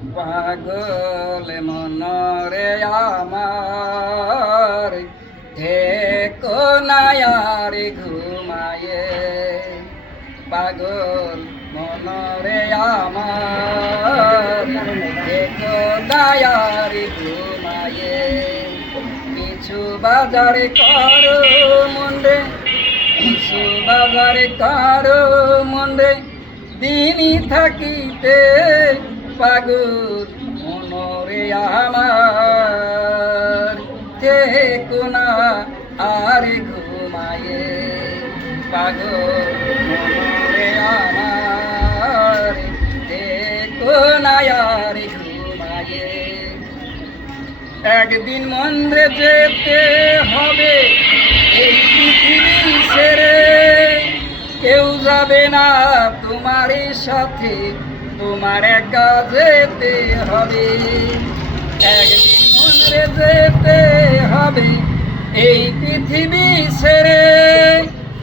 পাগল মনরে আমার। থেকো নায়ার ঘুমায়ে পাগল মনরে আমার। থেকো নায়ার ঘুমায়ে কিছু বাজার করো মন্দে কিছু বাজার করো মন্দে দিনই থাকিতে পাগল, মনরে আমার। থেকো না আর ঘুমায়ে, পাগল, মনরে আমার। থেকো না আর ঘুমায়ে। একদিন মন্দ্রে যেতে হবে, এই পৃথিবী ছেড়ে। কেউ যাবে না তোমার সাথে তোমার একা যেতে হবে। একদিন মনে যেতে হবে। এই পৃথিবী ছেড়ে